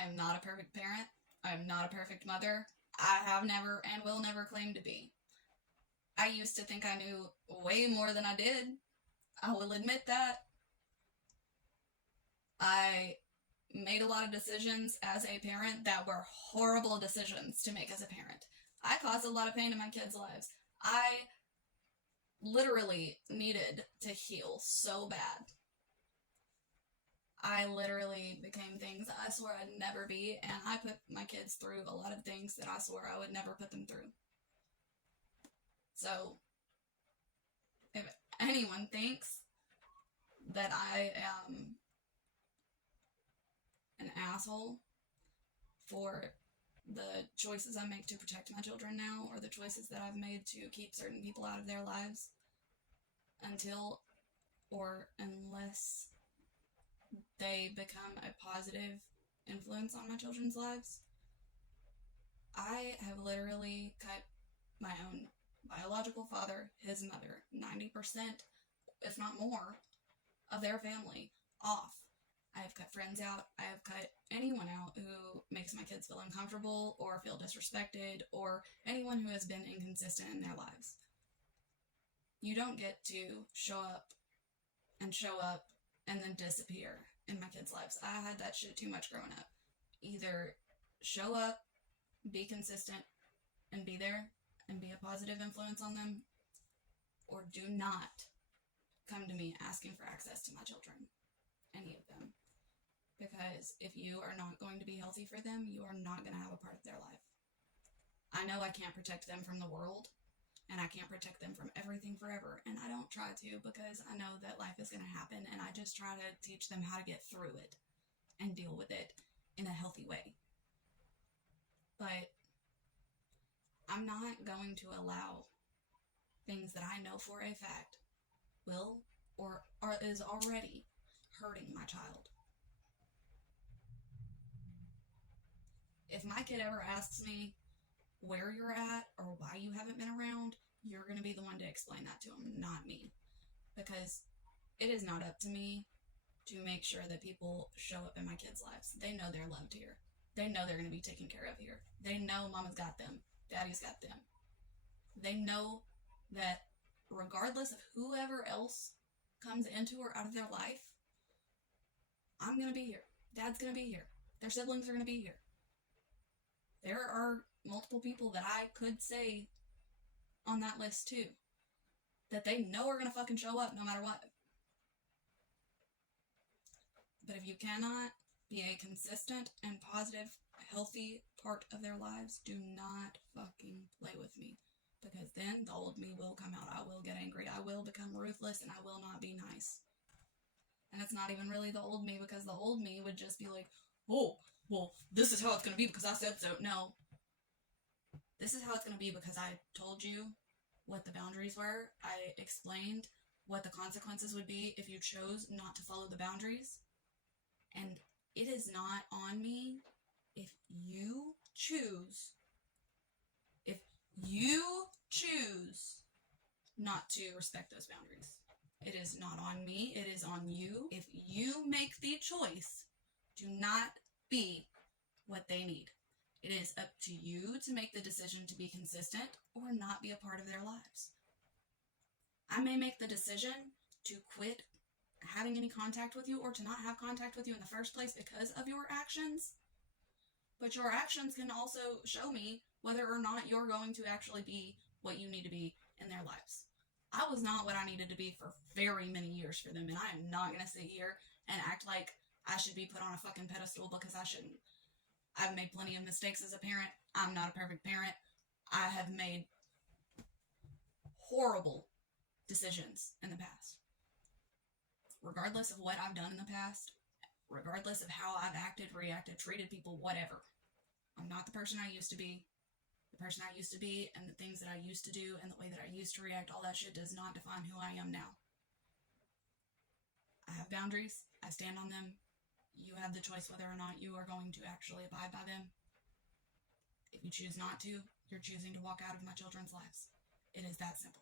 I am not a perfect parent. I am not a perfect mother. I have never and will never claim to be. I used to think I knew way more than I did. I will admit that. I made a lot of decisions as a parent that were horrible decisions to make as a parent. I caused a lot of pain in my kids' lives. I literally needed to heal so bad. I literally became things I swore I'd never be, and I put my kids through a lot of things that I swore I would never put them through. So, if anyone thinks that I am an asshole for the choices I make to protect my children now, or the choices that I've made to keep certain people out of their lives, until or unless they become a positive influence on my children's lives, I have literally cut my own biological father, his mother, 90%, if not more, of their family off. I have cut friends out. I have cut anyone out who makes my kids feel uncomfortable or feel disrespected, or anyone who has been inconsistent in their lives. You don't get to show up and then disappear in my kids' lives. I had that shit too much growing up. Either show up, be consistent, and be there, and be a positive influence on them, or do not come to me asking for access to my children. Any of them. Because if you are not going to be healthy for them, you are not going to have a part of their life. I know I can't protect them from the world, and I can't protect them from everything forever, and I don't try to, because I know that life is going to happen, and I just try to teach them how to get through it and deal with it in a healthy way. But I'm not going to allow things that I know for a fact will or is already hurting my child. If my kid ever asks me where you're at or why you haven't been around, you're going to be the one to explain that to them, not me. Because it is not up to me to make sure that people show up in my kids' lives. They know they're loved here. They know they're going to be taken care of here. They know mama's got them. Daddy's got them. They know that regardless of whoever else comes into or out of their life, I'm going to be here. Dad's going to be here. Their siblings are going to be here. There are multiple people that I could say on that list too, that they know are going to fucking show up no matter what. But if you cannot be a consistent and positive, healthy part of their lives, do not fucking play with me. Because then the old me will come out. I will get angry. I will become ruthless, and I will not be nice. And it's not even really the old me, because the old me would just be like, oh, well, this is how it's going to be because I said so. No. This is how it's going to be because I told you what the boundaries were. I explained what the consequences would be if you chose not to follow the boundaries. And it is not on me if you choose not to respect those boundaries. It is not on me. It is on you. If you make the choice to not be what they need, it is up to you to make the decision to be consistent or not be a part of their lives. I may make the decision to quit having any contact with you or to not have contact with you in the first place because of your actions, but your actions can also show me whether or not you're going to actually be what you need to be in their lives. I was not what I needed to be for very many years for them, and I am not going to sit here and act like I should be put on a fucking pedestal because I shouldn't. I've made plenty of mistakes as a parent. I'm not a perfect parent. I have made horrible decisions in the past. Regardless of what I've done in the past, regardless of how I've acted, reacted, treated people, whatever. I'm not the person I used to be. The person I used to be and the things that I used to do and the way that I used to react, all that shit does not define who I am now. I have boundaries. I stand on them. You have the choice whether or not you are going to actually abide by them. If you choose not to, you're choosing to walk out of my children's lives. It is that simple.